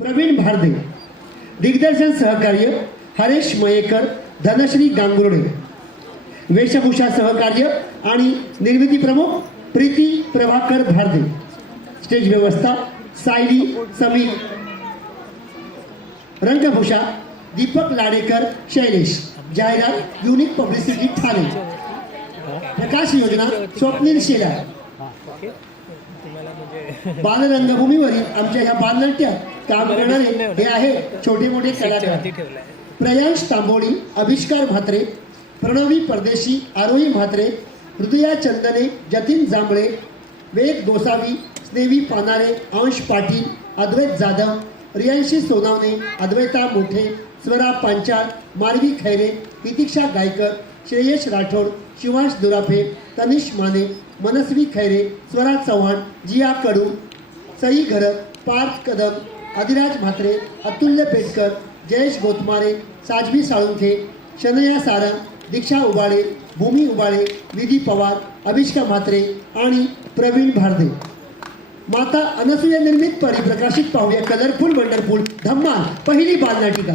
प्रवीण भारदे, दिग्दर्शन सहकार्य हरेश मयेकर, धनश्री गांगुर्डे, वेशभूषा सहकार्य आणि निर्मिती प्रमुख प्रीती प्रभाकर भारदे, स्टेज व्यवस्था सायली समीर, रंगभूषा दीपक लाडेकर शैलेश, जाहिरात युनिक पब्लिसिटी ठाणे, प्रकाश योजना स्वप्नील शेलार. बालरंगभूमीवरील आमच्या ह्या बालनाट्यात काम करणारे हे आहे छोटे मोठे कलाकार प्रयांश तांबोळी, आविष्कार म्हात्रे, प्रणवी परदेशी, आरोही म्हात्रे, हृदया चंदने, जतीन जांभळे, वेद गोसावी, स्नेवी पानारे, अंश पाटील, अद्वैत जाधव, रियांशी सोनावणे, अद्वैता मोठे, स्वरा पांचाळ, मालवी खैरे, प्रतीक्षा गायकर, श्रेयश राठोड, शिवांश दुराफे, तनिष माने, मनस्वी खैरे, स्वरा चव्हाण, जिया कडू, सई घरत, पार्थ कदम, अधिराज म्हात्रे, अतुल्य पेटकर, जयेश गोतमारे, साजवी साळुंखे, शनया सारंग, दीक्षा उबाळे, भूमी उबाळे, विधी पवार, अभिष्का म्हात्रे आणि प्रवीण भारदे. माता अनसूया निर्मित परिप्रकाशित पाहूया कलरफुल वंडरफुल धम्माल पहिली बालनाटिका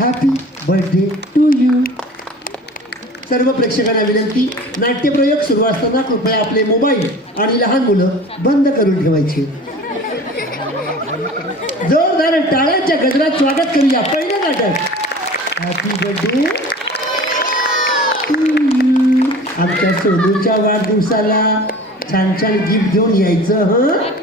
हॅपी बर्थडे टू यू. सर्व प्रेक्षकांना विनंती, नाट्यप्रयोग सुरू असताना कृपया आपले मोबाईल आणि लहान मुलं बंद करून ठेवायचे. जोरदार टाळ्यांच्या गजरात स्वागत करूया पहिलं नाटक हॅपी बर्थडे टू यू. आमच्या सोनूच्या वाढदिवसाला छान छान गिफ्ट घेऊन यायचं. हं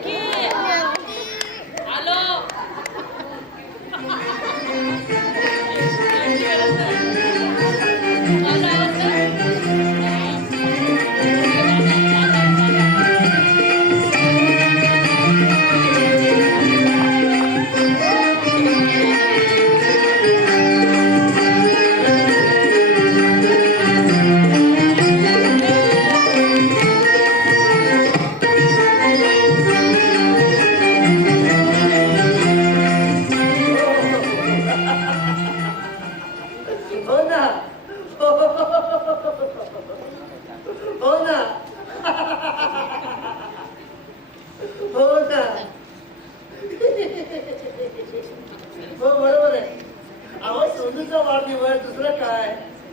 दुसरं काय.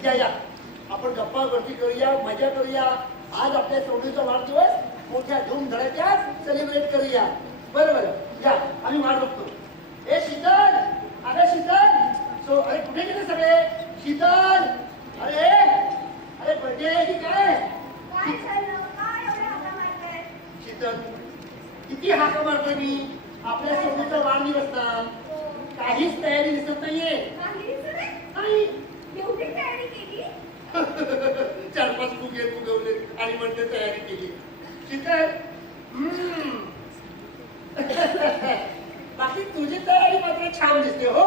या या आपण गप्पा गोष्टी करूया, मजा करूया. आज आपल्या सोनूचा वाढदिवस मोठ्या धूमधडाक्यात सेलिब्रेट करूया. बरोबर या, आम्ही वाट बघतो. ए शीतल, अरे शीतल, अरे कुठे गेले सगळे? शीतल, अरे अरे बर्थडे आहे की काय? शीतल, किती हाका मारतोय मी. आपल्या सोनूचा वाढदिवस ना, काहीच तयारी दिसत नाहीये. चार पाच फुगे फुगवले आणि म्हणते तयारी केली. शीतल, बाकी तुझी तयारी मात्र छान दिसते. हो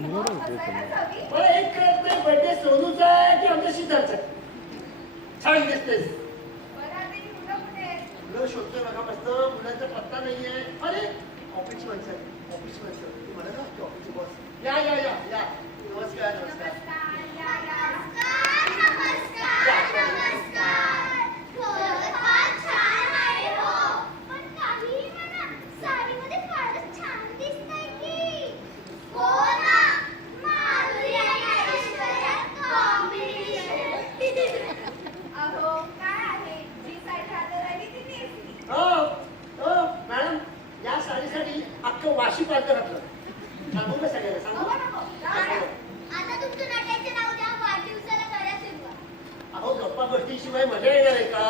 मला एक कळत नाही, बर्थडे सोनूचा आहे की आमच्या शीतलचा? छान दिसतेस. मुलं शोधतोय बघा मस्त, मुलांचा पत्ता नाहीये. अरे ऑफिस माणसं, ऑफिस माणसं म्हणा ना की ऑफिसचे बॉस. या या या या, नमस्कार नमस्कार. मॅडम, या साडीसाठी अख्खं वाशी पालतं घातलं. सांगू का सगळ्याला? सांगू? अहो गप्पा गोष्टीशिवाय मजा येणार आहे का?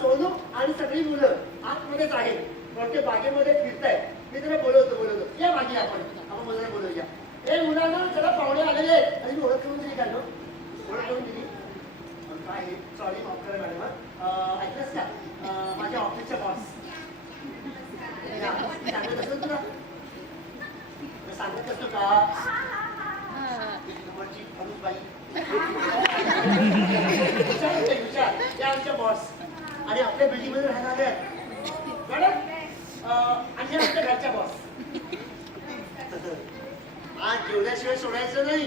सोनू आणि सगळी मुलं आतमध्येच आहेत, वरती बागेमध्ये फिरतायत. मी त्याला बोलवतो या बागी, आपण मुलांना बोलवूया. हे मुलांना जरा पाहुणे आलेले आहेत आणि मी ओळख करून दिली. काय ओळख करून दिली काय? सॉरी माफ करा मॅडम. ऐकलंस का, माझ्या ऑफिसच्या बॉस सांगत असतो तुला, सांगत असतो का नंबरची अनुजबाई या आमच्या बॉस आणि आपल्या बिल्डिंग मध्ये राहणाऱ्या मॅडम आणि आपल्या घरच्या बॉस. आज जेवल्याशिवाय सोडायचं नाही.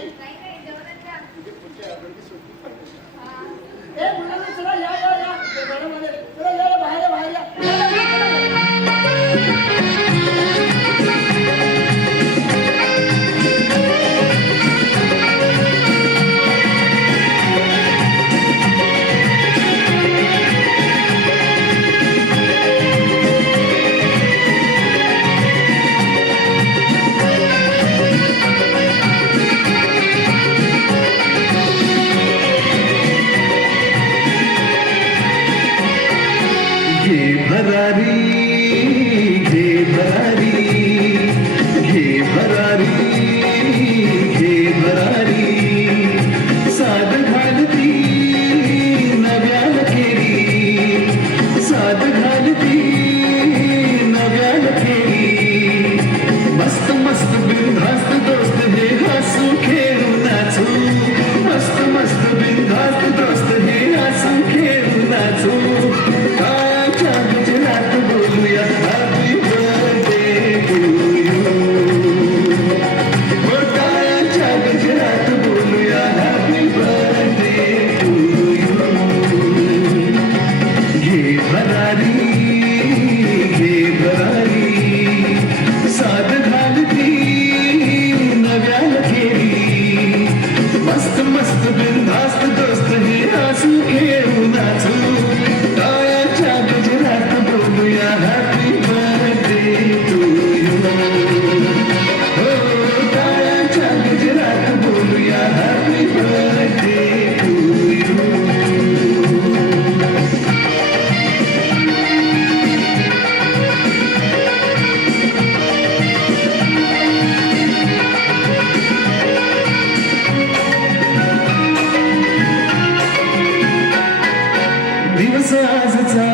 दिवस आजचा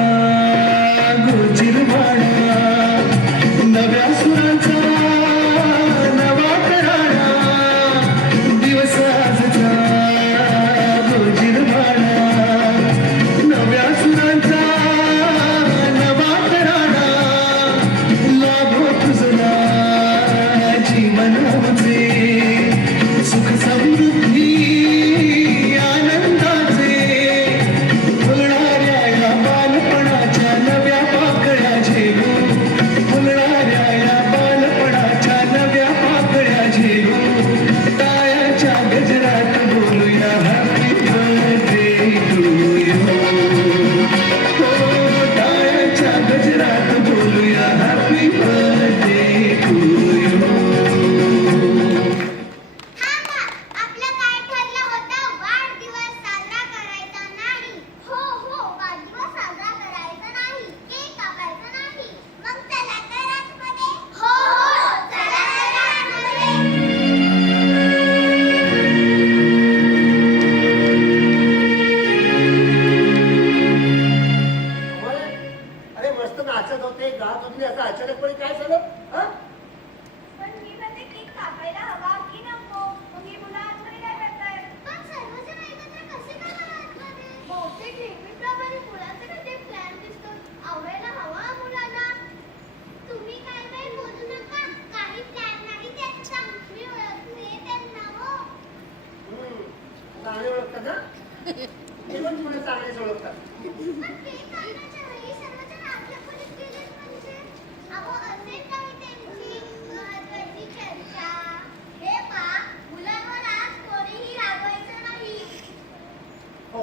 गोचिरवाणा नव्या सुरांचा नवा करारा दिवस आजचा गोचिरवाणा नव्या सुरांचा नवा करारा लाभो तुझला जीवनाचे सुख समृद्धी आनंदाचे फुलणाऱ्या या बालपणाच्या नव्या पाकळ्या झेलू फुलणाऱ्या या बालपणाच्या नव्या पाकळ्या झेलू टाळ्याच्या गजरात बोलूया हॅपी बर्थडे टू यू टाळ्याच्या गजरात बोलूया हॅपी बर्थडे टू यू थांबा. आपलं काय ठरलं होतं? वाढदिवस साजरा करायचा नाही. हो हो, वाढदिवस साजरा करायचा नाही. केक कापायचा नाही. मग चला तर आतमध्ये. हो हो, चला तर आतमध्ये. अरे मस्त नाचत होते गात होते असं अचानकपणे काय झालं हा? पण मी म्हणते केक कापायला हवा की नको? मग ही मुलं आतमध्ये काय करतायत? पण सर्वजण एकत्र कसे करणार आतमध्ये? बहुतेक नेहमीप्रमाणे मुलांचे काहीतरी प्लॅन दिसतो. आवडायला हवा मुलांना. तुम्ही काय काही बोलू नका. काही प्लॅन नाही त्यांचा. मी ओळखते त्यांना हो. चांगले ओळखतात ना ते पण तुम्हाला चांगलेच ओळखतात पण केक कापण्याच्या वेळी सर्वजण आपल्या खोलीत गेलेत म्हणजे? अहो, असेल काही त्यांची महत्त्वाची चर्चा. हे पहा, मुलांवर आज कोणीही रागवायचं नाही. हो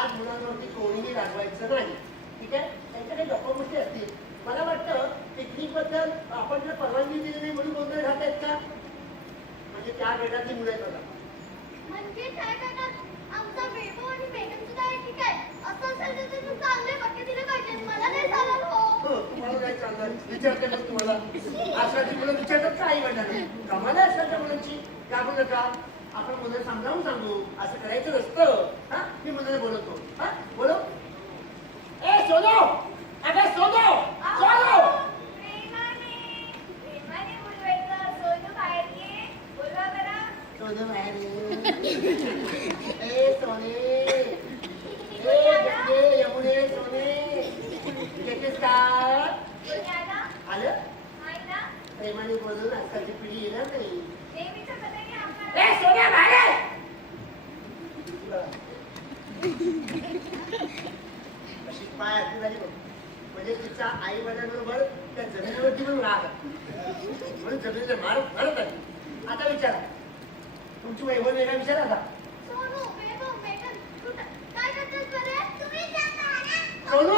आज मुलांवरती कोणीही रागवायचं नाही ठीक आहे त्यांच्याकडे गप्पा गोष्टी असतील मला वाटतं पिकनिक बद्दल आपण जर परवानगी दिली नाही म्हणून गोंधळ घालत आहेत का म्हणजे त्या गटातली मुलं आहेत बघा म्हणजे काय करणार? आमचा वैभव आणि मेघन सुद्धा आहे ठीक आहे. असं असेल तर तुम्ही चांगले वाक्य दिले पाहिजे. मला नाही चालत हो. तुम्हाला काय चाललं विचारते मग तुम्हाला आजकालची मुलं विचारतात का आई वडिलांना कमाला आजकालच्या मुलांची का बोलत का आपण मुलं समजावून सांगू असं करायचं नसतं हा मी मुलांना बोलवतो हा बोलो ए सोनो अगं सोनो सोनो प्रेमाने बोलवायचं. सोनू बाहेर ये. बोलवा बरं. सोनो बाहेर ये. ए सोने ए गंगे यमुने सोने येतेस का कोणी आला? आलं नाही ना? प्रेमाने बोलून आजकालची पिढी येणार नाही नेहमीच्या पद्धतीने आपण ए सोन्या बाहेर अशी पाय आखली झाली बघ म्हणजे तिच्या आई वडिलांबरोबर त्या जमिनीवरती पण राग म्हणून जमिनीला मारत आली आता विचारा तुमची वैभव वेगळा विचारा आता सोनू, वैभव, मेघन, कुठं काय करतोस बरं? तुम्ही सांगा ना. सोनू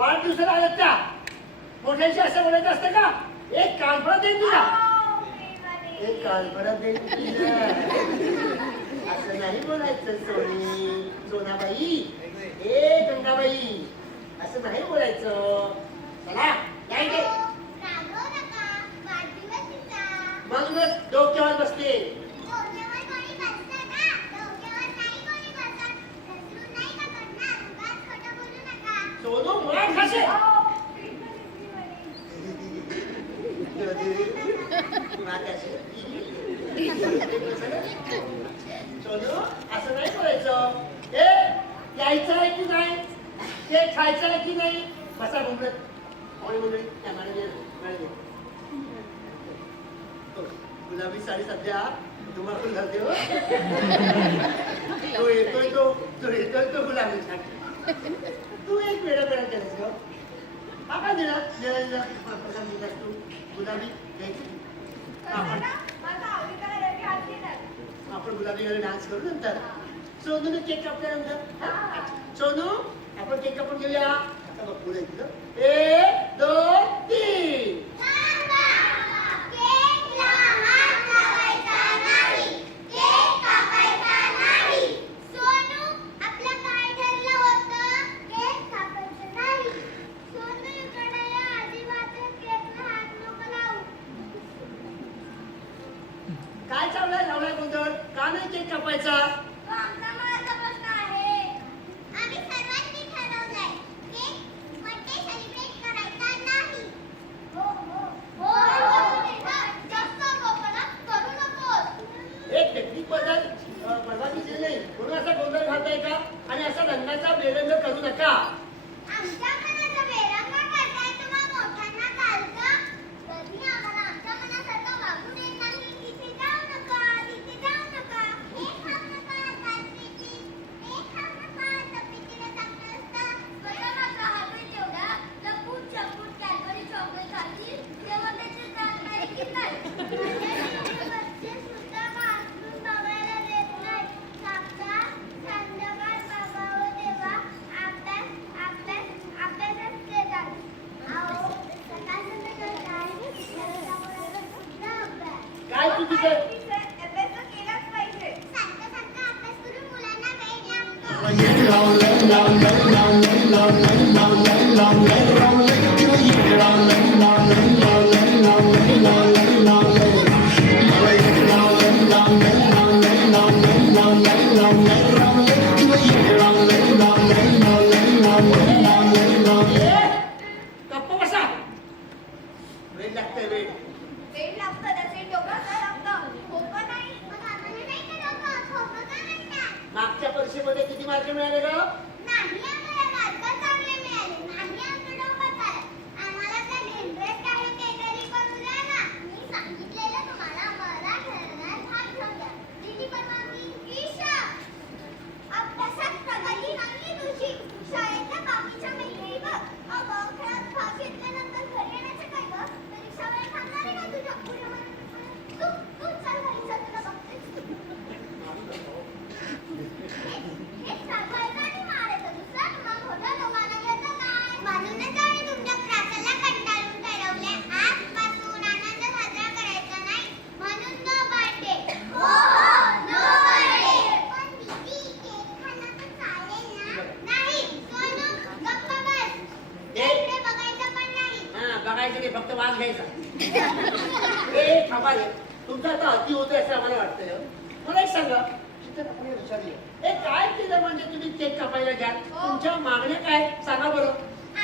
वाढदिवसाला आल्यात त्या मोठ्यांशी असं बोलायचं असतं का एक कालपणा देईन तुला हो, प्रेमाने. एक कालपणा देईन तुला असं नाही बोलायचं सोनी सोनाबाई ए गंगाबाई असं नाही बोलायचं चला काय ते रागवू नका. वाढदिवस तिचा. म्हणूनच डोक्यावर बसते डोक्यावर कोणी बसतं का? डोक्यावर नाही कोणी बसत. घसरून नाही का पडणार? उगाच खोटं बोलू नका. सोनू मार खाશે हो, प्रेमाने. मार खाશે सोनू असं नाही बोलायचं ए यायचं आहे की नाही ते खायचं आहे की नाही बसा घुमरत आवडी मंडळी त्या मॅडम गुलाबी साडी सध्या धुमाकूल घालते हो तो येतोय तो गुलाबी साडी तू एक वेळा केलंस ग आपण देणार तू गुलाबी घ्यायची आपण माझा आवडीचा रंग हात घेणार. आपण गुलाबी घालून डान्स करू नंतर सोनूने केक कापल्यानंतर हा? सोनू आपण केक कापून घेऊया आता बघ पुढे इथं 1 2 3 थांबा. केकला हात लावायचा नाही. केक कापायचा नाही. सोनू, आपलं काय ठरलं होतं? केक कापायचं नाही. सोनू, इकडे ये. अजिबात केकला हात नको लावू. काय चाललंय लावलाय गोंधळ का नाही केक कापायचा तो आमचा मनाचा प्रश्न आहे. आम्ही सर्वांनी ठरवलं परवानगी दिली नाही म्हणून असा गोंधळ घालताय का? आणि असा रंगाचा बेरंग करू नका. आमच्या मनाचा बेरंग करताय तुम्हा मोठ्यांना चालतं? कधी आम्हाला आमच्या मनासारखं वागू देत नाही. तिथे जाऊ नका, तिथे जाऊ नका. हे खाऊ नका, तब्येती. हे खाऊ नका, तब्येतीला चांगलं असतं. स्वतः मात्र हलवे तेवढा लपून छपून कॅडबरी चॉकलेट खातील, तेव्हा त्याची जाणकारी किती. बच्चे सुद्धा घाबरून बघायला देत नाही. साक्षात संध्याकाळ बघावं तेव्हा अभ्यासच देतात. अहो, सकाळ संध्याकाळ सुद्धा अभ्यास. काय चुकीचं आहे? अभ्यास तर केलाच पाहिजे. सारखा अभ्यास करून मुलांना वेळ लागतो. गप्प बसा. वेळ लागतंय वेळ. वेळ लागतं त्याचे डोकं लागतं. खोकं नाही. मग आम्हाला नाही का डोकं? खोकं का म्हणतात? मागच्या परीक्षेमध्ये किती मार्क मिळाले ग? नाही आम्हाला मार्क चांगले मिळाले. नाही आमचं डोकं चालत. आम्हाला काय इंटरेस्ट आहे ते तरी करू द्या ना. मी सांगितलेलं तुम्हाला मला खेळण्यात भाग घेऊन द्या. दिली परवानगी? ईशा, अभ्यासात प्रगती नाही तुझी. शाळेतल्या बाकीच्या मैत्रिणी बघ. अगं, खेळात भाग घेतल्यानंतर घरी येण्याचं काय गं? परीक्षा वेळ थांबणार आहे का तुझ्या पुढे? तू चल घरी चल, तुला बघतेच. हे सांगायचं आणि मारायचं. दुसरा तुम्हा मोठ्या लोकांना येतं काय? म्हणूनच आम्ही तुमच्या क्लासला कंटाळून ठरवले. आजपासून आनंद साजरा करायचा नाही. म्हणून नो बर्थडे. हो, नो बर्थडे. पण दीदी, केक खाणं पण चालेल ना? नाही, सोनू, गप्प बस. इकडे बघायचं पण नाही. हा, बघायचं नाही, फक्त वास घ्यायचा. ए थांबा रे, तुमचं आता अति होतंय असं आम्हाला वाटतंय. मला एक सांगा, शिक्षक आपण विचारूया. ए काय केलं म्हणजे तुम्ही केक कापायला घ्या? तुमच्या मागण्या काय सांगा बरं.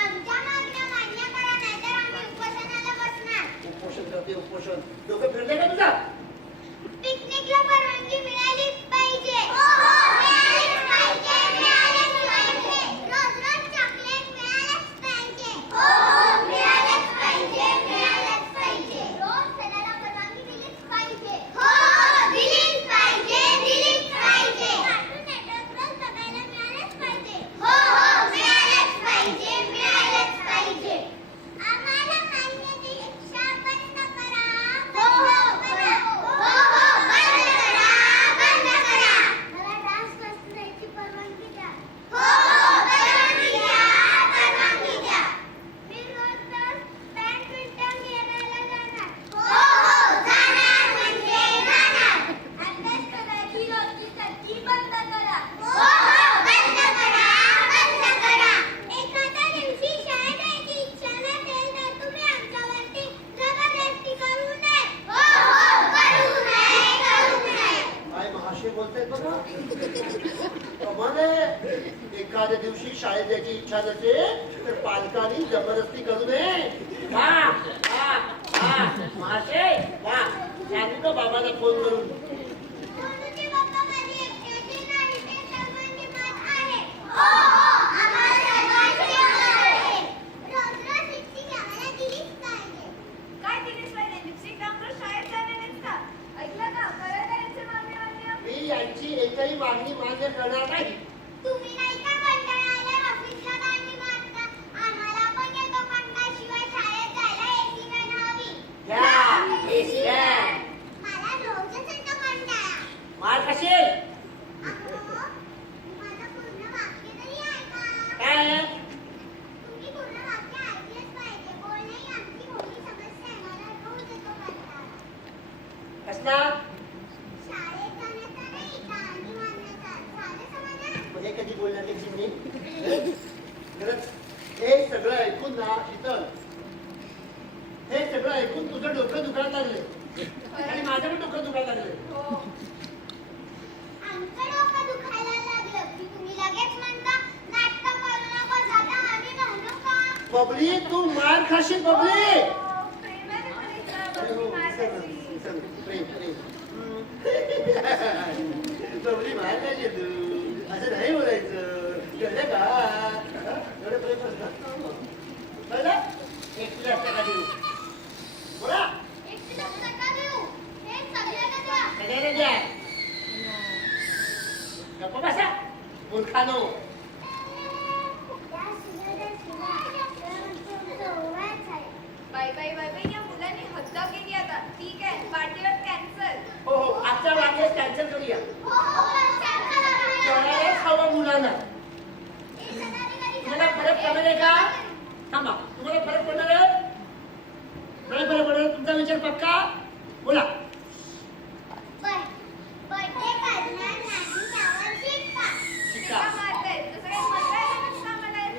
आमच्या मागण्या मान्य करा, नाहीतर आम्ही उपोषणाला बसणार. उपोषण करते उपोषण. डोकं फिरते का तुझा? पिकनिकला परवानगी मिळालीच पाहिजे. मिळालीच पाहिजे, मिळालीच पाहिजे. रोज चॉकलेट मिळालंच पाहिजे. मिळालंच पाहिजे, मिळालंच पाहिजे. रोज फिरायला परवानगी दिलीच पाहिजे. दिलीच पाहिजे, दिलीच पाहिजे. कार्टून नेटवर्क रोज बघायला मिळालंच पाहिजे. मिळालंच पाहिजे, मिळालंच पाहिजे. आम्हाला मान्य दीक्षा बंद करा. बंद करा. बंद करा, बंद करा. मला डान्स क्लास जायची परवानगी द्या. परवानगी द्या, परवानगी द्या. मी रोज बॅडमिंटन खेळायला जाणार. जाणार म्हणजे जाणार. अभ्यास करायची रोजची सक्ती बंद करा. बंद करा, बंद करा. एखाद्या दिवशी शाळेत जायची इच्छा नसेल तर तुम्ही आमच्यावरती जबरदस्ती करू नये. करू नये, करू नये. काय महाशय बोलतायत बघा. कमाल आहे. एखाद्या दिवशी शाळेत जायची इच्छा नसेल तर पालकांनी जबरदस्ती करू नये. वा, वा, वा. महाशय वा. सांगितलं बाबाला फोन करून. सोनूचे पप्पा माझे एकट्याचे नाही, ते सर्वांचे मत आहे. आम्हाला सर्वांचे मत आहे. रोज लिपस्टिक आम्हाला दिलीच पाहिजे. काय दिलीच पाहिजे? लिपस्टिक लावून शाळेत जाणार नाहीस का? ऐकलं का? करा त्यांचे मागणी मान्य. मी यांची एकही मागणी मान्य करणार नाही. तुम्ही नाही का कंटाळा आल्यावर ऑफिसला गाणी मारता? आम्हाला पण येतो कंटाळा. शिवाय शाळेत जायला एसी व्हॅन हवी. घ्या, एसी घ्या. मला रोजच येतो कंटाळा. मार खाशील. माझं पूर्ण वाक्य तरी ऐका. काय तुम्ही पूर्ण वाक्य ऐकलंच पाहिजे. बोलणे ही आमची मोठी समस्या आहे. मला रोज येतो कंटाळा. कसला? शाळेत जाण्याचा नाही, गाणी म्हणण्याचा. झालं समाधान? हे कधी बोलणार की चिमणी? खरंच हे सगळं ऐकून ना शीतल, हे सगळं ऐकून तुझं डोकं दुखायला लागले आणि माझं पण डोकं दुखायला लागले. आमचं डोकं दुखायला लागलं की तुम्ही लगेच म्हणता नाटकं करू नको. जाता आम्ही म्हणू का? बबली तू मार खाशील बबली. प्रेमाने अरे हो, मारायची. प्रेम प्रेम. गप्प बसा मूर्खानो. बाई बाई बाई बाई या मुलाने हद्द केली आता. ठीक आहे वाढदिवस कॅन्सल. हो हो आजचा वाढदिवस कॅन्सल करूया. करायलाच हवं मुलांना. तुम्हाला फरक पडणार आहे का? थांबा तुम्हाला फरक पडणार आहे? नाही फरक पडणार. तुमचा विचार पक्का बोला. शिक्का. का मारताय? जसं काही मंत्र आहे ना तसं आम्हाला आहे.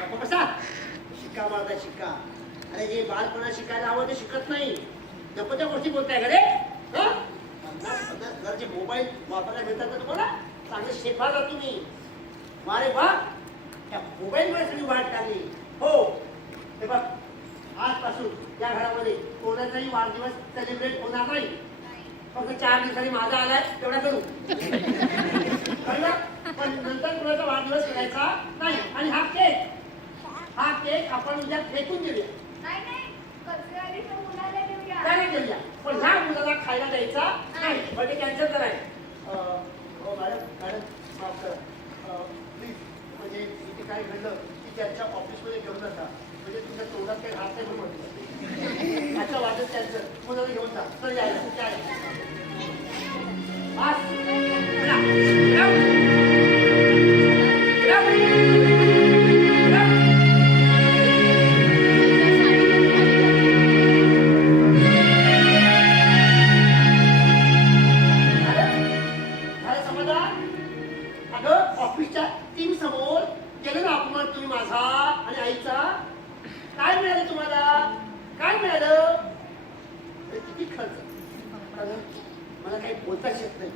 गप्प बसा. शिक्का मारता शिक्का. अरे जे बालपणा शिकायला हवं ते शिकत नाही. नकोच्या गोष्टी बोलताय का रे? हं? 50,000 मोबाईल वापरायला मिळतात ना तुम्हाला? चांगलं शिकवा तुम्ही. वारे वा त्या मोबाईलमुळे सगळी वाट काढली. हो हे बघ आजपासून या घरामध्ये कोणाचाही वाढदिवस सेलिब्रेट होणार नाही. फक्त 4 दिवसांनी माझा आलाय तेवढा करू. कळलं? पण नंतर कोणाचा वाढदिवस करायचा नाही. आणि हा केक आपण उद्या फेकून देऊया. नाही नाही कचऱ्याच्या मुलाला देऊया. त्याने देऊया. पण ह्या मुलाला खायला द्यायचा नाही. बर्थडे कॅन्सल कराय. हो मॅडम माफ करा प्लीज. म्हणजे इथे काय घडलं की त्यांच्या ऑफिसमध्ये घेऊन नका. म्हणजे तुमच्या तोंडात काही हात नाही म्हणून आजचा वाढदिवस कॅन्सल. मुलाला घेऊन जा. तर यायला ऑफिसच्या टीम समोर केलं ना अपमान तुम्ही माझा आणि आईचा. काय मिळालं तुम्हाला? काय मिळालं? किती खर्च. मला काही बोलताच येत नाही.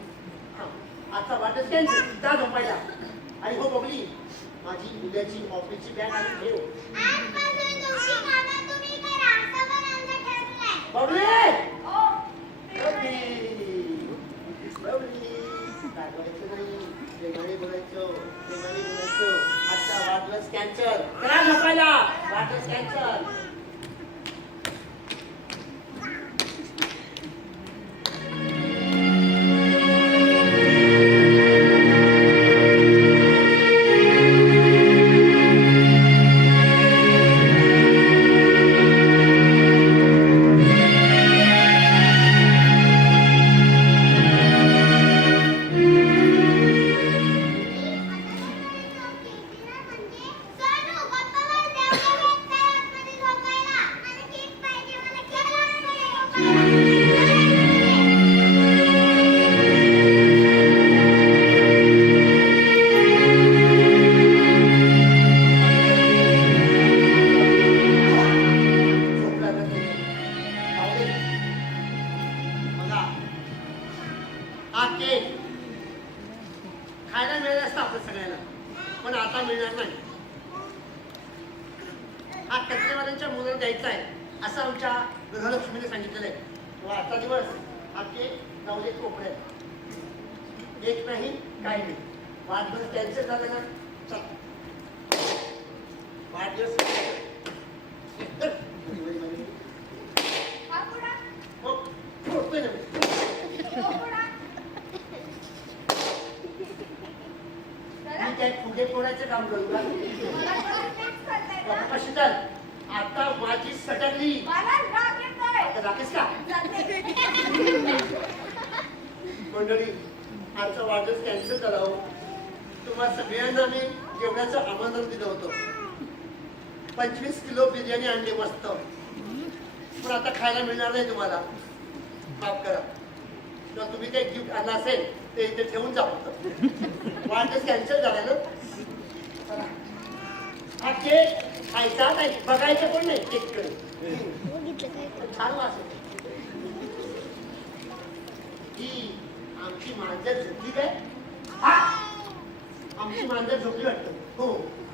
आजचा वाढदिवस कॅन्सल. जा झोपायला. आणि हो बबली माझी उद्याची ऑफिसची बॅग आणि ठेव. बबली रागवायचं नाही. प्रेमाने बोलायचं. आजचा वाढदिवस कॅन्सल. करा झोपायला. वाढदिवस कॅन्सल. खायला मिळालं असतं आपल्या सगळ्यांना. पण आता मिळणार नाही. हा कचरेवाल्यांच्या मुलाला द्यायचा आहे असं आमच्या गृहलक्ष्मीने सांगितलेलं आहे. व आजचा दिवस हा केक जाऊदे कोपऱ्यात. एक नाही काही नाही. वाढदिवस कॅन्सल झाला ना. चल वाढदिवस हा पुढा. हो फोडतोय ना. हो पुढा. मी काय फुगे फोडायचं काम करू का? मला पण तेच करताय ना. बाबा शीतल आता माझी सटकली. मला राग येतोय. आता राकेश का? जाते. मंडळी आजचा वाढदिवस कॅन्सल झाला हो. तुम्हा सगळ्यांना मी जेवणाचं आमंत्रण दिलं होतं. 25 किलो बिर्याणी आणली मस्त. पण आता खायला मिळणार नाही तुम्हाला. माफ करा. किंवा तुम्ही काही गिफ्ट आणलं असेल ते इथे ठेवून जा. वाढदिवस कॅन्सल झाला ना. हा केक खायचा नाही. बघायचं पण नाही केक कडे. छान वास येतो. ही आमची मांजर झोपली काय? हा आमची मांजर झोपली वाटतं. हो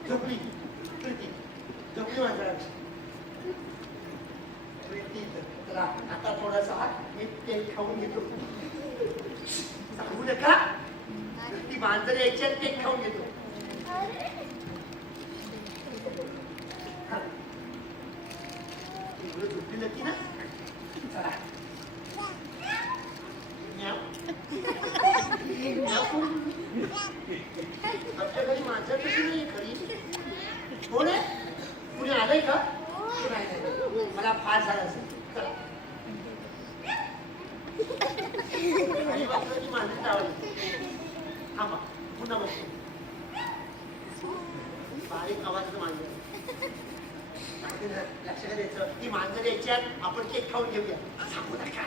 झोपली. प्रीती झोपली मांजराची. प्रीती चला आता थोडासा मी तेल खाऊन घेतो. सांगू नका. ती मांजर यायची आणि केक खाऊन घेतो. एवढं झोपली नक्की ना. चला. म्याव. आमच्या घरी मांजर कशी नाही खरी. कोण आहे? कुणी आलंय का? नाही. मला फार झालं असेल. चला. आणि बघतो की मांजर आवडली. थांबा पुन्हा बघतो. बारीक आवाजाचं मांजर. लक्ष द्यायचं ती मांजर यायच्यात आपण केक खाऊन घेऊया. सांगू नका.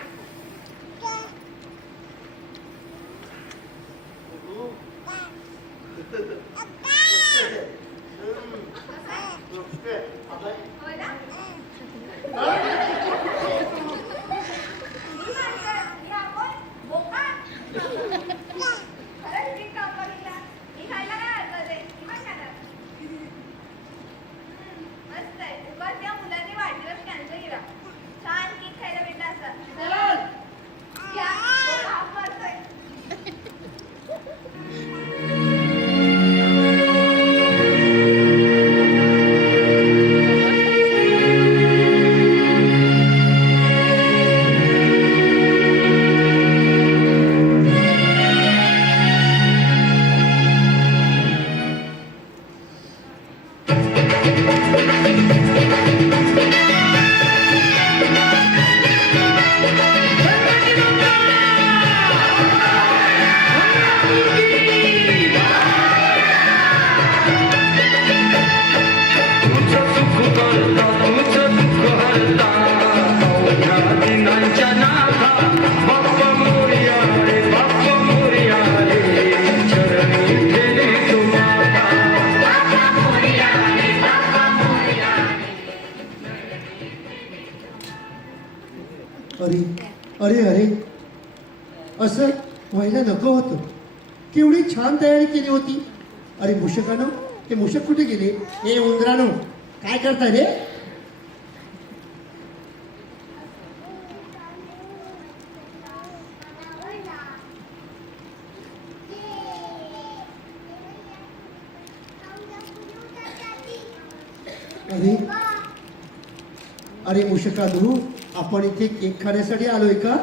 अरे अरे अरे असं व्हायला नको होतं. केवढी छान तयारी केली होती. अरे मूषकानो, ते मूषक कुठे गेले? हे उंदरानो, काय करताय रे? अरे अरे मूषकानो, आपण इथे केक खाण्यासाठी आलोय का?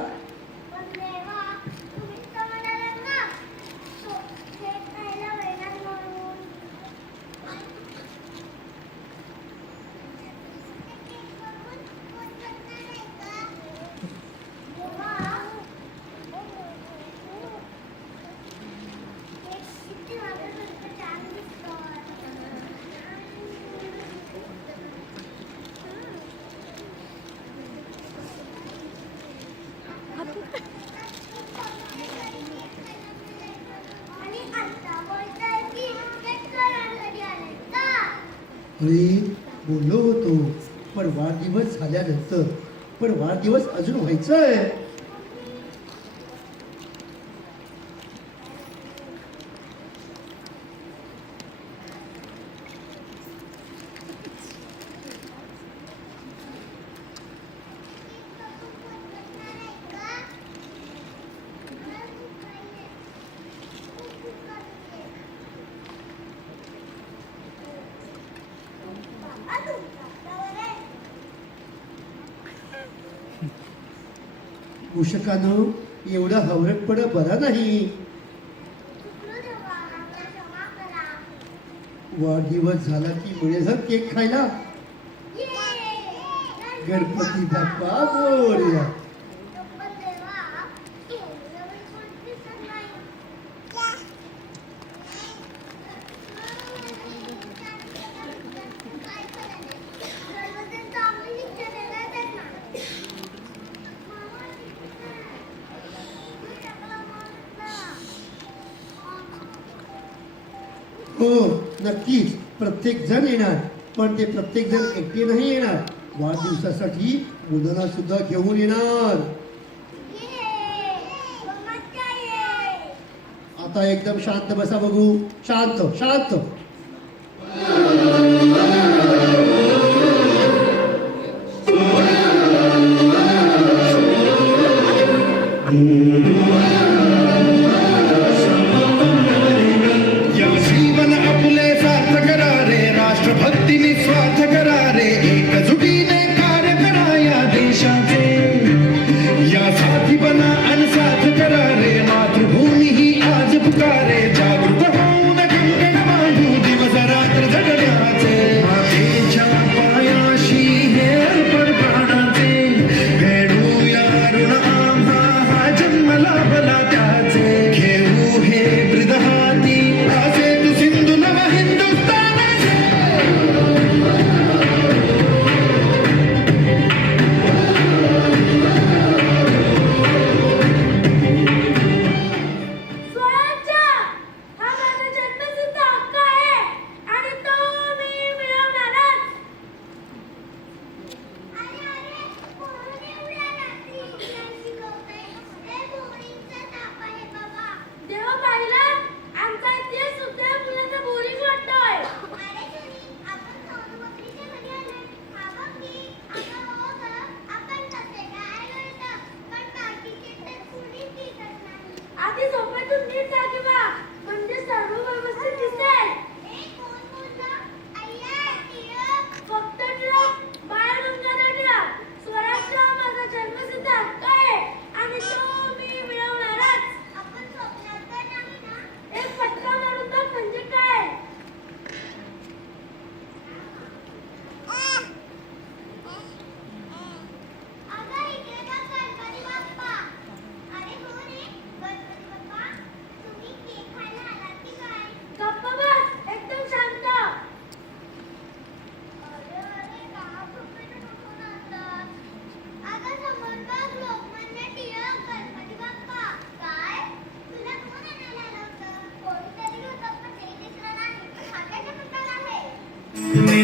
अरे बोललो होतो, पण वाढदिवस झाल्यानंतर. पण वाढदिवस अजून व्हायचा आहे. मूषकानो, एवढा हवरटपणा बरा नाही. वाढदिवस झाला की मिळेल केक खायला. गणपती बाप्पा मोरया. हो नक्कीच, प्रत्येक जण येणार. पण ते प्रत्येक जण एकटे नाही येणार. वाढदिवसासाठी मुलांना सुद्धा घेऊन येणार. आता एकदम शांत बसा बघू. शांत शांत.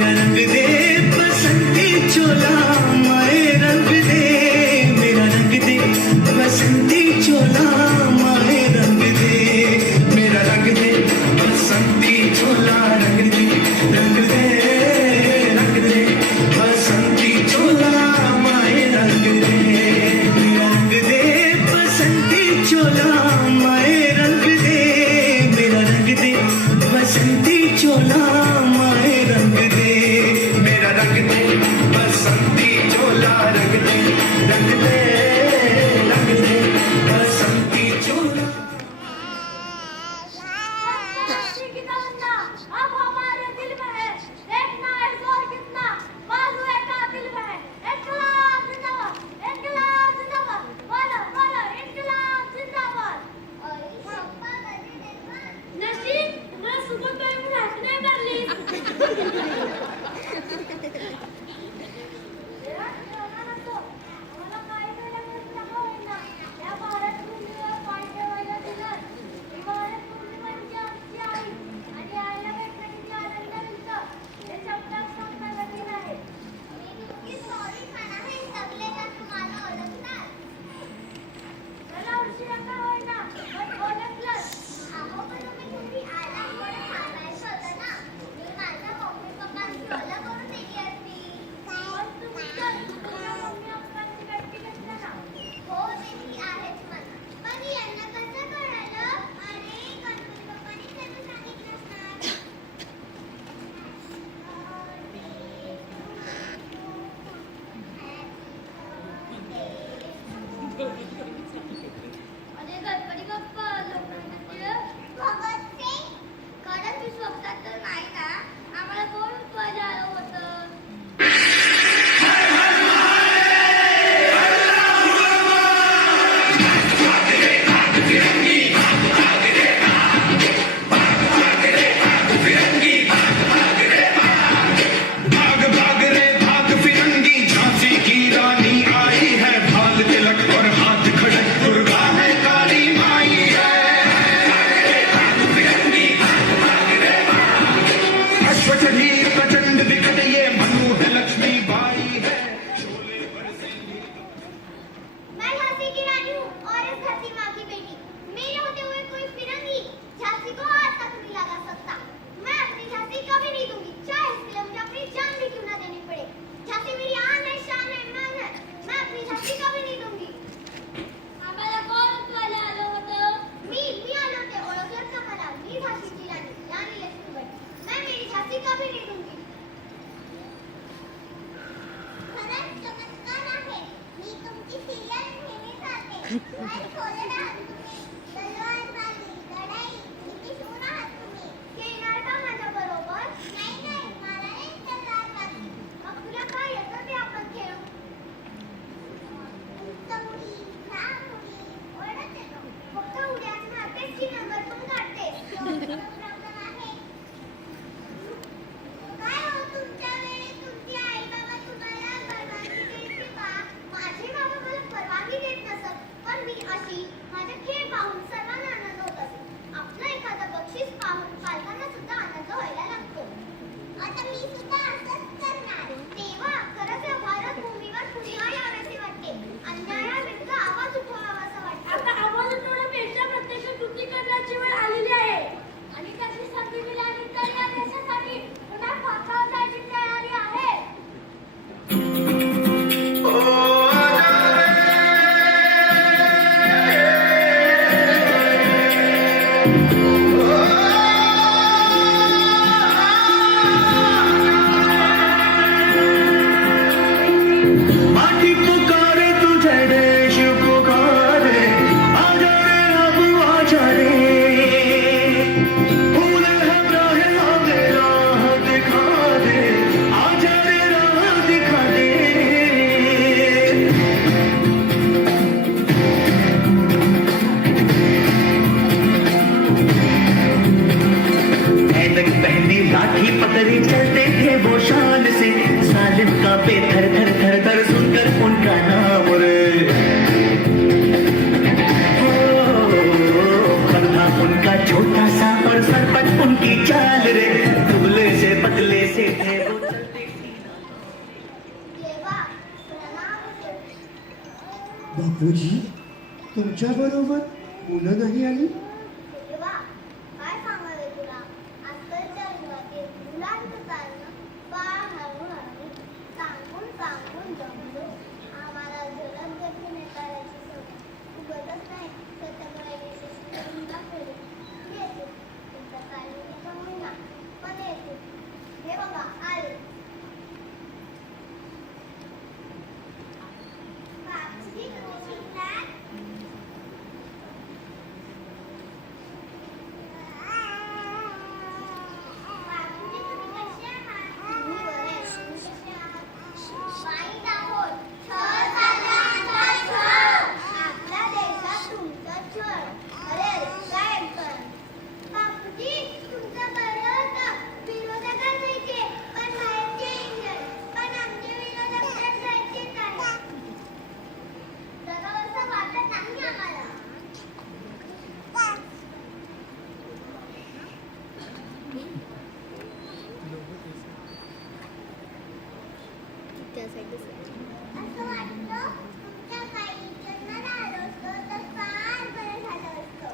मेरा रंग दे बसंती चोला माए रंग दे मेरा रंग दे बसंती चोला माए रंग दे मेरा रंग दे बसंती चोला रंग दे बसंती चोला माए रंग दे मेरा रंग दे बसंती चोला माए रंग दे मेरा रंग दे बसंती चोला माए रंग दे मेरा रंग दे बसंती चोला रंग दे बसंती चोला कितना बंदा अब हमारे दिल में है देखना है जोर कितना बाजू का दिल में है इनकलाब जिंदाबाद बोलो बोलो इनकलाब जिंदाबाद नसीब मैं सुबह पे हंसने कर ली अरे गणपती बाप्पा भगत सिंग खरंच मी स्वप्नात तर नाही ना आम्हाला कोण उत्पादन आलं होतं भाग भाग रे भाग फिरंगी झांसी की रानी आई है भाल तिलक और हाथ खड़े दुर्गा है काली माई है अश्व चढ़ी प्रचंड विकट ये मनु है लक्ष्मी बाई है शोले बरसे मैं झांसी की रानी हूँ और इस धरती माँ की बेटी मेरे होते हुए कोई फिरंगी झांसी को हाथ तक नहीं लगा सकता मैं अपनी झांसी कभी नहीं दूंगी चाहे इसके लिए मुझे अपनी जान भी क्यों ना देनी पड़े झांसी मेरी आन है शान है मान है मैं अपनी झांसी कभी नहीं दूंगी आम्हाला कोण उत्पादन आलं होतं मी आले होते ओळखलं का मला मी झांसीची राणी राणी लक्ष्मीबाई मैं मेरी झांसी कभी नहीं दूंगी खरंच चमत्कार आहे मी तुमची सिरियल नेहमी पाहते काय खोले आहात तुम्ही तलवारबाजी लढाई किती शूर आहात तुम्ही खेळणार का माझ्या बरोबर नाही मला नाही तलवारबाजी मग तुला काय येतं ते आपण खेळू उंचउडी लांबउडी ओढत येतो फक्त उड्याच मारतेस की नंबर पण काढतेस काय हो तुमच्या वेळी तुमची आई बाबा तुम्हाला परवानगी द्यायची का माझे बाबा मला परवानगी देत नसत पण मी अशी माझे खेळ पाहून सर्वांना आनंद होत असे आपलं एखादं बक्षीस पाहून पालकांना सुद्धा आनंद व्हायला लागतो आता मी सुद्धा असंच करणार तेव्हा खरंच या भारत भूमीवर पुन्हा यावेसे वाटते अन्यायाविरुद्ध आवाज उठवावासा वाटतो आता आवाज उठवण्यापेक्षा प्रत्यक्ष कृती करण्याची वेळ आलेली आहे आणि त्याची संधी मिळाली तर या देशासाठी पुन्हा फाकावर जायची तयारी आहे माटी पुकारे तुझे देश पुकारे आजा रे अब आजा रे फूल है राह आगे राह दिखा दे आजा रे राह दिखा दे ऐनक पहनी लाठी पकड़ी चलते थे वो शान से सालिम का पे थर थर थर थर सुनकर उनका नाम रे बंधा उनका छोटा सा और सरपंच उनकी चाल रे दुबले से पतले से थे वो गुरुजी तुमच्या बरोबर मुलं नाही आली? देवा, काय सांगावे तुला? आजकालच्या युगातील मुलांचं चालणं फार हळूहळू, सांगून जमलो. आम्हाला जलद गतीने चालायची सवय. उगतच नाही, स्वतःकडे यशस्वी करून दाखवले. येते, तुमचा काळजीचा महिना, पण येते. हे बघा, आले. बापजी, तुम्ही शिकलात? बापजी, तुम्ही कसे आहात? मी बरे आहे. तुम्ही कसे आहात? वाईट आहोत. छळ झाला आमचा छळ. आपल्या देशात तुमचा छळ. अरे काय ऐकताय? बापजी, तुमचं बरं होतं. विरोधक असायचे, पण बाहेरचे इंग्रज. पण आमचे विरोधक तर जायचेच आहे. जगावरचं वाटत नाही आम्हाला. असं वाटतं तुमच्या काही जन्माला आलो असतो तर फार बरं झालं असतं.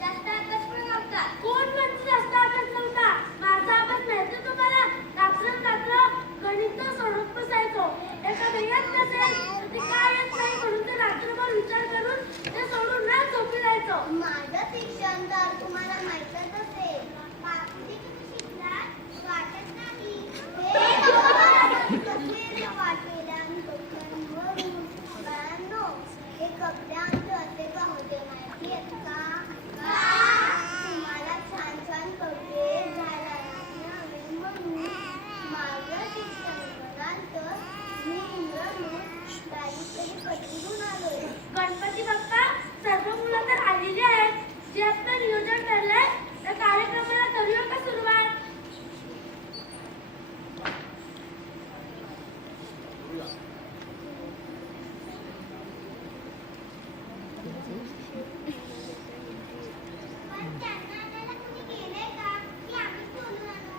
जास्त अभ्यास पण नव्हता. कोण म्हणतो जास्त अभ्यास नव्हता? माझा अभ्यास माहिती तुम्हाला? रात्र गणित सोडत बसायचो. एखादं येत नसेल तर ते काय येत नाही म्हणून ते रात्रभर विचार करून ते सोडून ना झोपी जायचो. माझं शिक्षण तर तुम्हाला माहीतच असेल. बापजी, तुम्ही शिकलात? वाटत नाही. कसे वाटेल आणि कपड्यांवरून. बाळांनो, हे कपडे आमचे असे का होते माहिती आहेत का? तुम्हाला छान छान कपडे घालायला म्हणून. माझं शिक्षण म्हणाल मी इंग्रज डायरीकडे पटवून आलोय. गणपती बाप्पा, सर्व मुलं तर आलेली आहेत. जे आपलं नियोजन ठरलंय त्या कार्यक्रमाला करूया का सुरुवात? पण त्यांना आणायला कुणी गेलंय का? की आम्हीच बोलून आणू?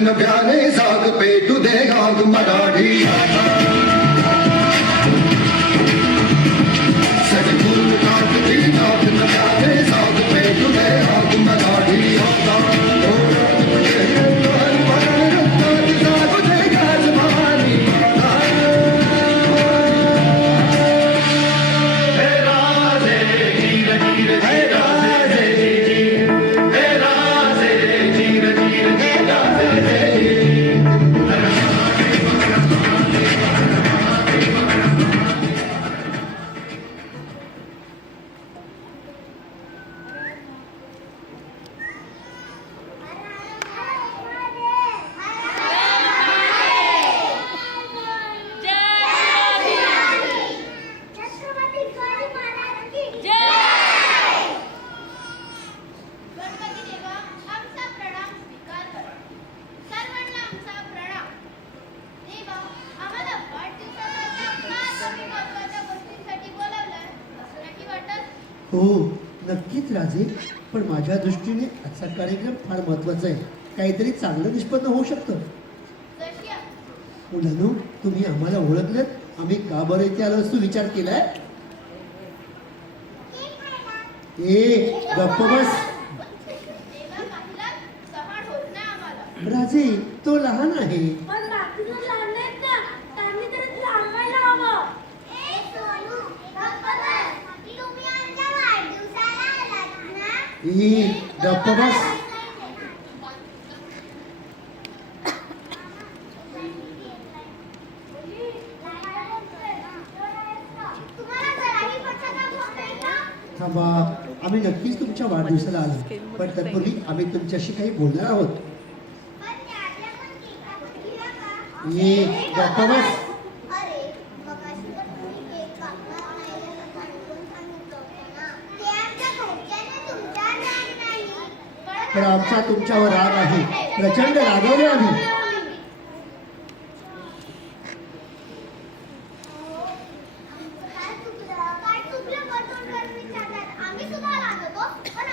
नव्याने साग पेटू दे गाग मराठी सजगुण कागदी नाग नव्याने साग पेटू दे गाग मराठी छत्रपती शिवाजी महाराज की गणपती देवा, आमचा प्रणाम स्वीकार करा. सर्वांना आमचा प्रणाम. देवा, आम्हाला वाढदिवसाच्या फार कमी महत्त्वाच्या गोष्टींसाठी बोलावलंय असं नाही वाटत? हो नक्कीच राजे, पण माझ्या दृष्टीने आजचा कार्यक्रम फार महत्वाचा आहे. काहीतरी चांगलं निष्पन्न होऊ शकतं. जशी मुलांनो, तुम्ही आम्हाला ओळखलं? आम्ही का बरं इथे आलो असतो विचार केलाय? केक खायला. ए गप्प बस. देवा, काही राजे तो लहान आहे. पण बाकीचे लहान नाहीत ना, त्यांनी तरी तिला आणवायला हवं. ए सोनू, गप्प बस. तुम्ही आमच्या वाढदिवसाला आलात ना? ई गप्प बस. तुम्हाला जराही पश्चाताप होतोय का? थांबा, आम्ही नक्कीच तुमच्या वाढदिवसाला आलो, पण तत्पूर्वी आम्ही तुमच्याशी काही बोलणार आहोत. पण त्याआधी आपण केक कापून घेऊया का? ई गप्प बस. अरे, मगाशी तर तुम्ही केक कापणार नाही असं सांगून सांगितलं होतं ना. ते आमच्या घरच्यांना तुमच्यावर राग नाही. पण आमचा तुमच्यावर राग आहे, प्रचंड रागवले आम्ही. काय चुकलं बसून करून विचारतात. आम्ही सुद्धा रागवतो, पण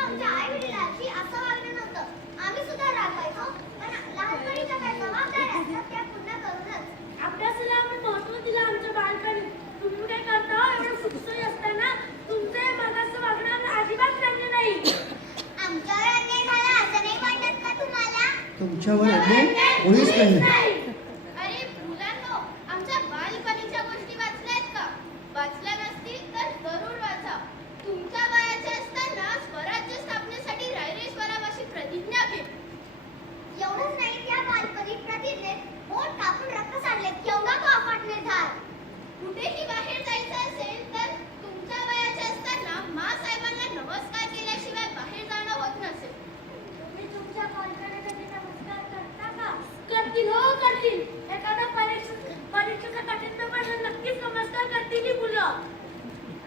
आमच्या आई वडिलांशी असं वागणं नव्हतं. आम्ही सुद्धा रागवायचो, पण लहानपणीच्या काही जबाबदाऱ्या असतात त्या पूर्ण करूनच. अभ्यासाला आपण महत्त्व दिलं आमच्या बालपणी. तुम्ही काय करता एवढं सुखसोयी असताना तुमचे मागाचं वागणं आम्हाला अजिबात मान्य नाही. आमच्यावर अन्याय झाला असं नाही वाटत का तुम्हाला? तुमच्यावर अन्याय कोणीच नाही. अरे मुलांनो, आमच्या बालपणीच्या गोष्टी वाचल्यात का? वाचल्या नसतील तर जरूर वाचा. तुमच्या वयाचे असताना स्वराज्य स्थापनेसाठी रायरेश्वरावाशी प्रतिज्ञा केली. एवढंच नाही, त्या बालपणी प्रतिज्ञेत पोट कापून रक्त सांडले. केवढा तो अफाट निर्धार. कुठेही बाहेर जायचं असेल तर तुमच्या वयाचे असताना माँसाहेबांना नमस्कार केल्याशिवाय बाहेर जाणं होत नसेल. तुम्ही तुमच्या बालपणी कधी नमस्कार करता का? करतील, हो करतील. एखादा परीक्षेचा कठीण पेपर नक्कीच नमस्कार करतील ही मुलं.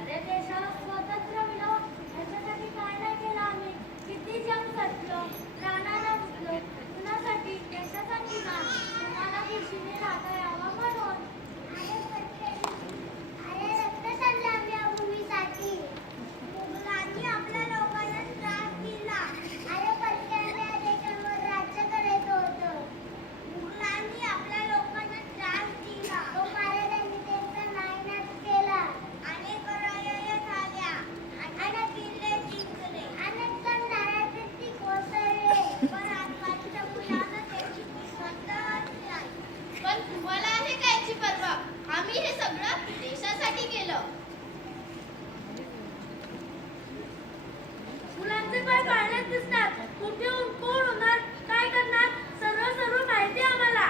अरे देशाला स्वातंत्र्य मिळावं याच्यासाठी काय नाही केलं आम्ही. किती जंग झटलो, प्राणाला मुकलो. कुणासाठी? देशासाठी ना. तुम्हाला खुशीने राहता यावं म्हणून. अरे रक्त सांडलं आपल्या भूमीसाठी. मुघलांनी आपल्या लोकांना त्रास दिला. अरे परक्या देशांवर राज्य करायचं होतं. मुघलांनी आपल्या लोकांना त्रास दिला. तो महाराजांनी त्यांचा नायनाट केला. अनेक लढाया झाल्या. अनेक किल्ले जिंकले. अनेक गंधाऱ्याचे ती कोसळले. पण आजकालच्या मुलांना त्याची स्वतःच नाही. पण तुम्हाला आहे कायची पर्वा? आम्ही हे सगळं देशासाठी केलं. मुलांचे पाय काढलेच दिसतात. कुठे कोण होणार, काय करणार, सर्व माहिती आहे आम्हाला.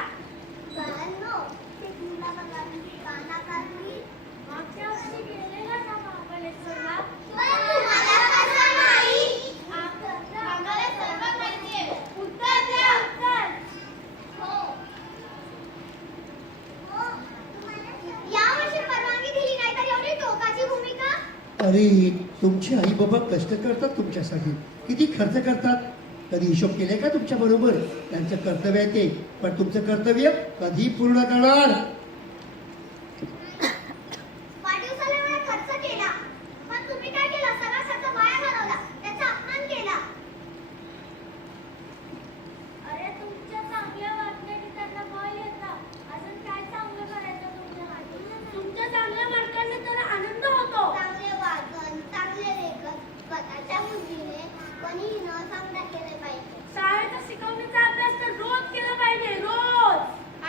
बाळांनो, ते मुला बघावी काना काढली. मागच्या वर्षी गेलेला ना महाबळेश्वरला. पण तुम्हाला कसं नाही? आम्हाला सर्व माहिती आहे. उत्तर द्या. हो. यावर्षी परवानगी दिली नाही तर एवढी टोकाची भूमिका? अरे तुमचे आई बाबा कष्ट करतात तुमच्यासाठी, किती खर्च करतात. कधी हिशोब केले का तुमच्या बरोबर? त्यांचं कर्तव्य आहे ते, पण तुमचं कर्तव्य कधी पूर्ण करणार? वाढदिवसाला एवढा खर्च केला, पण तुम्ही काय केलं? सगळा खर्च वाया घालवला, त्याचा अपमान केला. अरे तुमच्या चांगल्या वागण्याने त्यांना बळ येतं. अजून काय चांगलं करायचं तुमच्यासाठी? तुमच्या चांगल्या मार्कांनी त्याला आनंद होतो. चांगले वागण, चांगले लेखन स्वतःच्या मुलीने कोणीही न सांगता केले पाहिजे. शाळेचा शिकवणीचा अभ्यास तर रोज केला पाहिजे, रोज.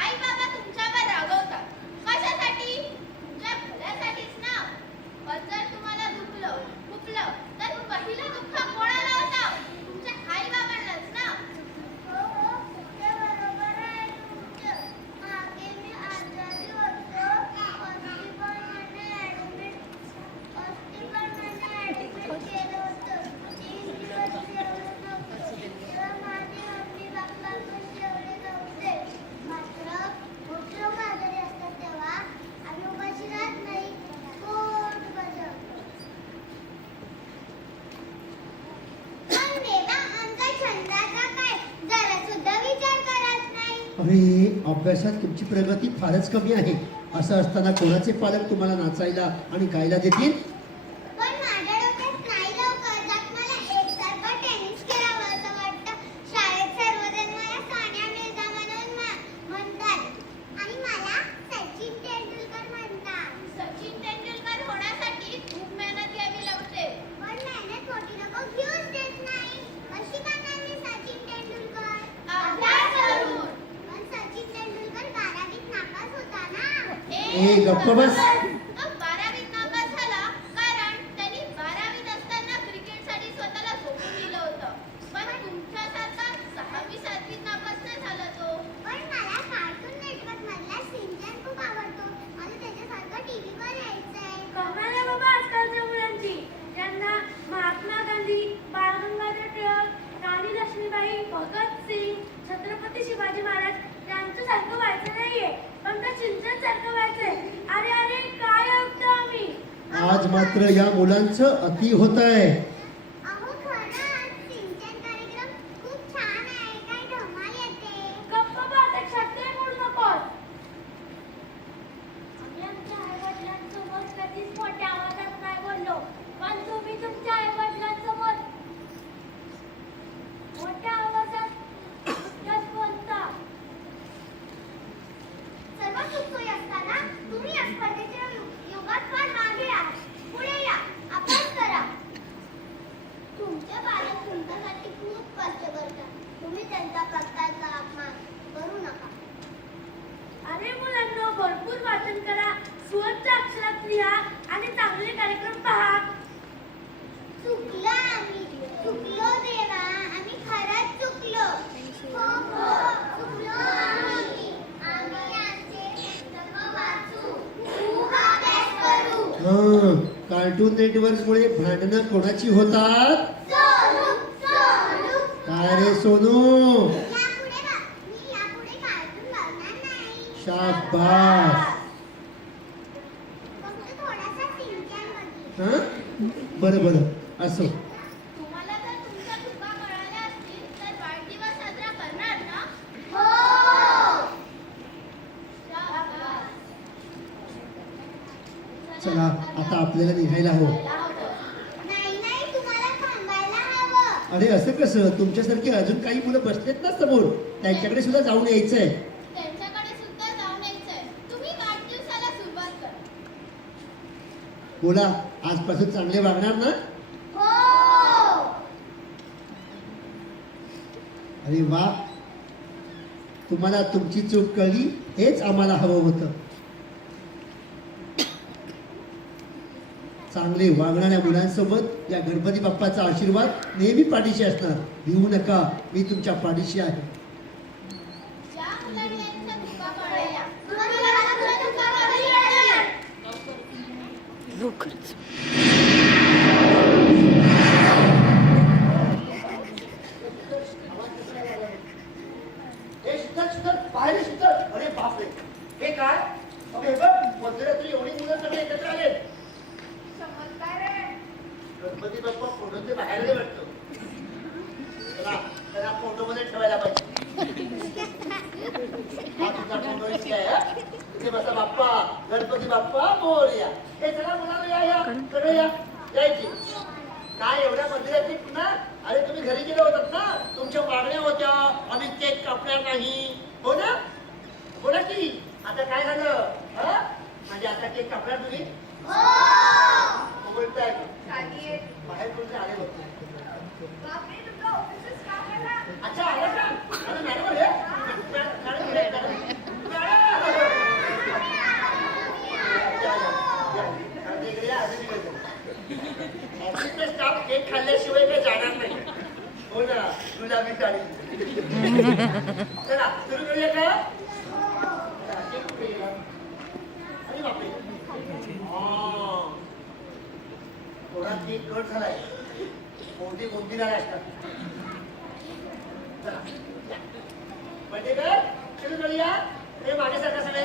आई बाबा तुमच्यावर रागवतात. कशासाठी? तुमच्या भल्यासाठीच ना. पण जर तुम्हाला दुखलं, खुपलं तर पहिलं दुःख कोणाला होतं? तुमच्या आई बाबांनाच ना. हो, ते बरोबर आहे तुमचं. मागे मी आजारी होतो. अस्थिकरणाने ऍडमिट केलं होतं. 3 दिवस जेवलो नव्हतो. तेव्हा माझे मम्मी पप्पा पण जेवले नव्हते. मात्र खूप लोक आजारी असतात तेव्हा आम्ही उपाशी राहत नाही. पोट बजावतो. पण देवा, आमचा छंदाचा काय जरा सुद्धा विचार करत नाही. अरे अभ्यासात तुमची प्रगती फारच कमी आहे. असं असताना कोणाचे पालक तुम्हाला नाचायला आणि गायला देतील? पण माझ्या डोक्यात नाही लवकर जात. मला एकसारखं टेनिस खेळावं असं वाटतं. शाळेत सर्वजण मला सानिया मिर्झा म्हणतात आणि मला सचिन तेंडुलकर म्हणतात. सचिन तेंडुलकर होण्यासाठी खूप मेहनत घ्यावी लागते. पण मेहनत मोठी नको घेऊच देत नाही. कशी करणार मी सचिन तेंडुलकर? ए गप्प बस. 12वीत नापास झाला कारण त्यांनी 12वीत असताना क्रिकेटसाठी स्वतःला झोकून दिलं होतं. पण तुमच्यासारखा 6वी 7वीत नापास नाही झाला तो. पण मला कार्टून नेटवर्क मधला सिंचन खूप आवडतो. मला त्याच्यासारखं टीव्ही वर यायचंय. कमाल आहे बाबा आजकालच्या मुलांची. त्यांना महात्मा गांधी, बाळ गंगाधर टिळक, राणी लक्ष्मीबाई, भगत सिंग, छत्रपती शिवाजी महाराज यांच्यासारखं व्हायचं नाहीये, पण त्या चिंतन सारखं व्हायचंय. अरे अरे काय ऐकतो आम्ही. आज मात्र या मुलांचं अति होत आहे. अहो खरंच सिंचन कार्यक्रम खूप छान आहे. काय धमाल येते. गप्प बस, एक शब्दही बोलू नकोस. आम्ही आमच्या आईवडिलांसोबत कधीच मोठ्या आवाजात नाही बोललो, पण तुम्ही तुमच्या आईवडिलांसोबत मोठ्या आवाजात इतकंच बोलता. सर्व सुखसोयी असताना तुम्ही या स्पर्धेच्या युगात फार मागे आहात. पुढे या, अभ्यास करा. तुमचे पालक तुमच्यासाठी खूप कष्ट करतात. तुम्ही त्यांच्या कष्टाचा अपमान करू नका. अरे मुलांनो, भरपूर वाचन करा, स्वच्छ अक्षरात लिहा आणि चांगले कार्यक्रम पहा. चुकलो आम्ही, चुकलो देवा, आम्ही खरंच चुकलो. हो हो चुकलो आम्ही. आम्ही आमचे पुस्तक वाचू, खूप अभ्यास करू. कार्टून नेटवर्क मुळे भांडणं कोणाची होतात? सोनू, सोनू. काय रे सोनू? मी यापुढे कार्टून बघणार नाही. शाबास. फक्त थोडासा सिंचन बघीन. हं? बरं बरं असो. तुम्हाला जर तुमच्या चुका कळाल्या असतील तर वाढदिवस साजरा करणार ना? हो. चला आता आपल्याला निघायला हवं. नाही नाही तुम्हाला थांबायला हवं. अरे असं कसं? तुमच्यासारखे अजून काही मुलं बसलेत ना समोर, त्यांच्याकडे सुद्धा जाऊन यायचंय. त्यांच्याकडे सुद्धा जाऊन यायचंय. तुम्ही वाढदिवसाला सुरुवात करा. बोला, आजपासून चांगले वागणार ना? हो. अरे वा, तुम्हाला तुमची चूक कळली, हेच आम्हाला हवं होतं. चांगले वागणाऱ्या मुलांसोबत या गणपती बाप्पाचा आशीर्वाद नेहमी पाठीशी असणार. भिवू नका, मी तुमच्या पाठीशी आहे. ज्या मुलांनी यांच्या चुका कळल्या, तुम्हाला तुमच्या चुका कळल्या नाही. हे शीतल, शीतल, बाहेर ये शीतल. अरे बापरे, हे काय? अरे बघ, मध्यरात्री एवढी मुलं सगळे एकत्र आले. गणपती बाप्पा फोटोचे बाहेर नाही वाटतो. चला, त्याला फोटो मध्ये ठेवायला पाहिजे. हा तुझा फोटो इथे आहे, हं? इथे बसा बाप्पा, गणपती बाप्पा मोरया. हे चला मुलांना या या, सगळे या, यायची. काय एवढ्या मंदिराची पुन्हा? अरे तुम्ही घरी गेले होतात ना, तुमच्या मागण्या होत्या, आम्ही केक कापणार नाही, हो ना? बोला की आता काय झालं? हं? म्हणजे आता केक कापणार तुम्ही? हो. बोलताय बाहेर कोणते आले बघतो. बापरे, तुमचा ऑफिसच काम करा. अच्छा आला का? अरे मॅडम आले? मॅडम आले, मॅडम. ऑफिसचा स्टाफ केक खाल्ल्याशिवाय काही जाणार नाही. हो ना, गुलाबी साडी. चला सुरू करूया का? केक कुठे गेला? अरे बापरे, थोडा केक कट झालाय. मोठी कोणती झाले असतात. चला म्हणजे काय सुरू करूया. हे माझ्यासारखं सगळे